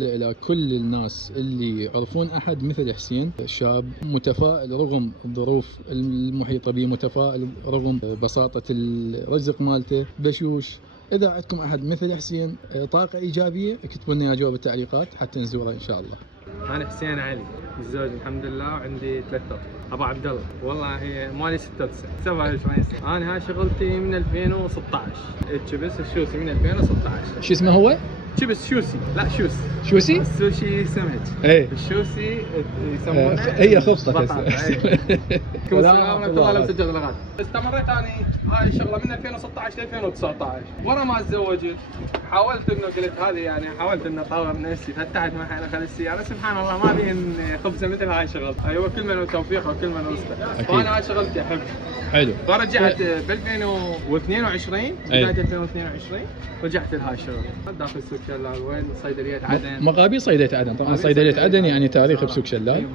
إلى كل الناس اللي يعرفون أحد مثل حسين، شاب متفائل رغم الظروف المحيطة به، متفائل رغم بساطة الرزق مالته، بشوش. إذا عندكم أحد مثل حسين طاقة إيجابية اكتبوا لنا جوا بالتعليقات حتى نزوره إن شاء الله. أنا حسين علي، متزوج الحمد لله وعندي 3 أطفال. أبو عبد الله والله مالي 96 27 سنة. أنا هاي شغلتي من 2016. تشبس الشوسي من 2016. شو اسمه هو؟ تشبس شوسي، لا شوسي؟ السوشي سمك. ايه الشوسي يسمونه هي خفصة. كم سنة طوال 6 لغات. استمريت أنا هاي الشغلة من 2016 ل 2019. ورا ما تزوجت حاولت انه قلت هذه يعني حاولت انه اطور نفسي، فتحت محل خلي السيارة. سبحان الله ما بي ان خبزة مثل هاي شغلتي. ايوه كل من توفيقه وكل من رزقه. فانا هاي شغلتي احبها. حلو. فرجعت ب 2022 بداية 2022 رجعت لهاي الشغل. داخل سوق شلال وين صيدلية عدن. مقابي صيدلية عدن، طبعا صيدلية عدن يعني تاريخ بسوق شلال.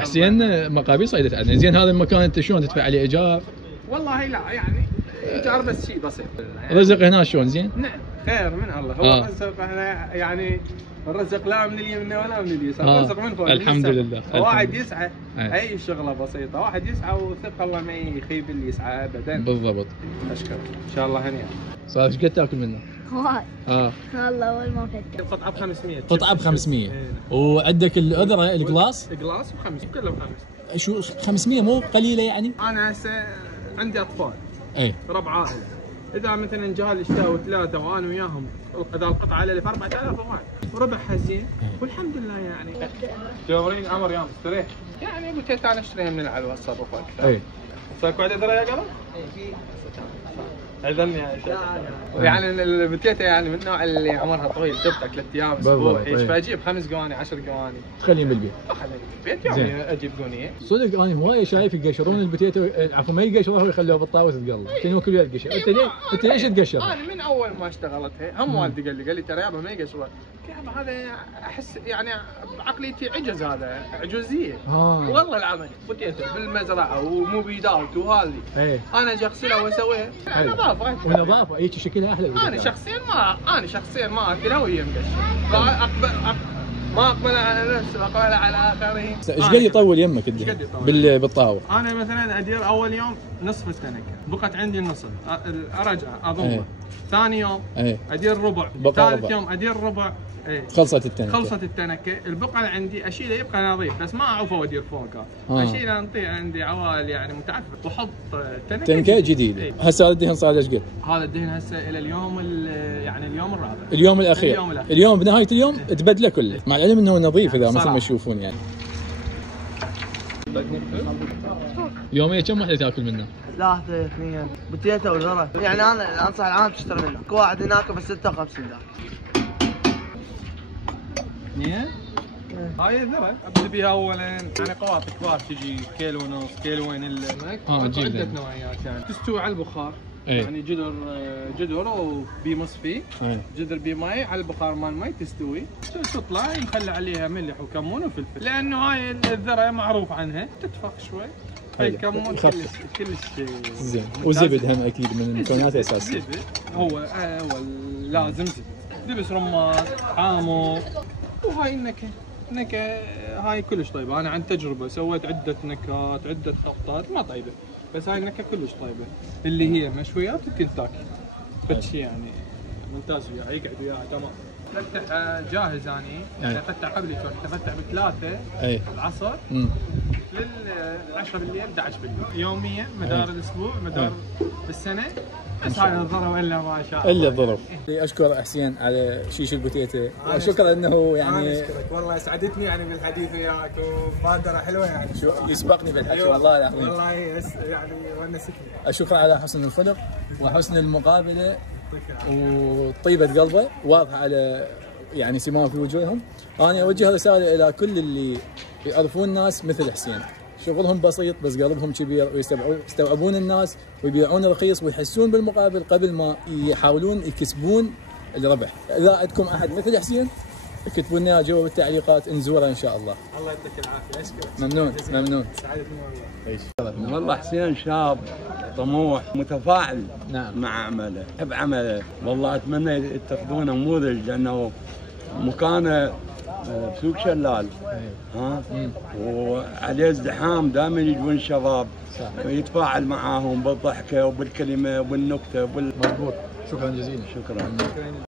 حسين مقابي صيدلية عدن. زين هذا المكان انت شلون تدفع عليه ايجار؟ والله لا يعني ايجار بس شيء بسيط. رزق هنا شلون زين؟ نعم خير من الله. هو الرزق احنا يعني الرزق لا من اليمين ولا من اليسار، الرزق من فوق. الحمد لله. واحد يسعى اي شغله بسيطه، واحد يسعى وثق الله ما يخيب اللي يسعى ابدا. بالضبط. اشكرك ان شاء الله هنيئا. صار ايش قد تاكل منه؟ هواي. والله اول ما فتح. القطعه ب 500. قطعه ب 500. وعندك الاذره الجلاس؟ جلاس ب 500 كله ب 500. شو 500 مو قليله يعني؟ انا هسه عندي اطفال. اي. ربع عائله. اذا مثلا جالي اشتروا 3 وانا وياهم، اذا القطعه على 4000 وربح زين والحمد لله يعني. جاورين امر يوم استريح يعني قلت انا اشتريها من العلوه اتصرف اكثر. اي. صار واحد يدري يا قلم؟ اي في. اذن يا شيخ. يعني البتيته يعني من النوع اللي عمرها طويل تبقى 3 ايام اسبوع ايش، فاجيب 5 قواني 10 قواني تخليهم بالبيت. اخليهم بالبيت يعني اجيب قونيه. صدق انا هوايه شايف يقشرون البتيته، عفوا ما يقشروها ويخلوها بالطاوه تتقلب، كانوا كل يوم تقشر. انت ليش تقشر؟ انا من اول ما اشتغلتها هم والدي قال لي ترى يابا ما يقشروها. يابا هذا احس يعني بعقليتي عجز، هذا عجوزيه. والله العظيم بتيته بالمزرعه ومبيدات وهذه. انا اجي اغسلها واسويها نظافه. ونظافه هيك شكلها احلى. انا شخصيا ما اكلها وهي مقشره. ما اقبل على نفسي، اقبل على اخرين. ايش قد يطول يمك بالطاوه؟ انا مثلا ادير اول يوم نصف التنكه، بقت عندي النصف، ارجع اضمه. ثاني يوم ادير ربع، ثالث يوم ادير ربع. خلصت التنكه، البقعه اللي عندي اشيله يبقى نظيف، بس ما اعوفه وادير فوقه. اشيله انطيه عندي عوائل يعني متعفن واحط تنكه جديده. هسه هذا الدهن صار له ايش قد؟ هذا الدهن هسه الى اليوم يعني اليوم الرابع. اليوم الاخير. اليوم بنهايه اليوم تبدله كله، مع العلم انه نظيف اذا مثل ما تشوفون يعني. يوميا كم وحده تاكل منه؟ 3 2 بتيته وذره. يعني انا انصح العالم تشتري منه. اكو واحد هناك ب 56 دولار. 2 هاي الذره ابدا بها اولا يعني قواطع كبار تجي كيلو ونص كيلوين الماك. عده نوعيات يعني تستوي على البخار. يعني جدر وبيمصفي. جدر بماء على البخار مال الماء تستوي، تطلع نخلي عليها ملح وكمون وفلفل، لانه هاي الذره معروف عنها تتفق شوي. هاي كمون كلش زين. وزبد هم اكيد من المكونات الاساسيه. زبد هو لازم زبد، دبس رمان حامض. وهاي النكهه هاي كلش طيبه. انا عن تجربه سويت عده نكهات عده خلطات ما طيبه، بس هاي النكهه كلش طيبه اللي هي مشويات وكنتاكي. فتشي يعني ممتاز وياها، يقعد وياها تمام. فتح جاهز يعني فتح قبل شوي، فتح ب3 العصر لل 10 بالليل 11 بالليل يوميا مدار الاسبوع مدار السنه. بس هاي الظرف الا ما شاء الله. الا الظرف. اشكر حسين على شيش البتيته، وشكرا انه يعني. انا اشكرك والله اسعدتني يعني بالحديث وياك، ومبادره حلوه يعني. يسبقني بالحكي والله العظيم. والله يعني ونستني. اشكره على حسن الخلق وحسن المقابله وطيبه قلبه واضحه على يعني سماه في وجوههم. انا اوجه رساله الى كل اللي يعرفون ناس مثل حسين، شغلهم بسيط بس قلبهم كبير، ويستوعبون الناس ويبيعون رخيص ويحسون بالمقابل قبل ما يحاولون يكسبون الربح. اذا عندكم احد مثل حسين اكتبوا لنا جوا بالتعليقات نزوره ان شاء الله. الله يعطيك العافيه. اشكرك. ممنون. سعادتني والله حسين شاب طموح متفائل. نعم. مع عمله، يحب عمله. والله اتمنى يتخذونه نموذج، لانه مكانه بسوق شلال. ها وعليه ازدحام، دائما يجون شباب يتفاعل معاهم بالضحكه وبالكلمه وبالنكته مضبوط. شكرا جزيلا. شكرا.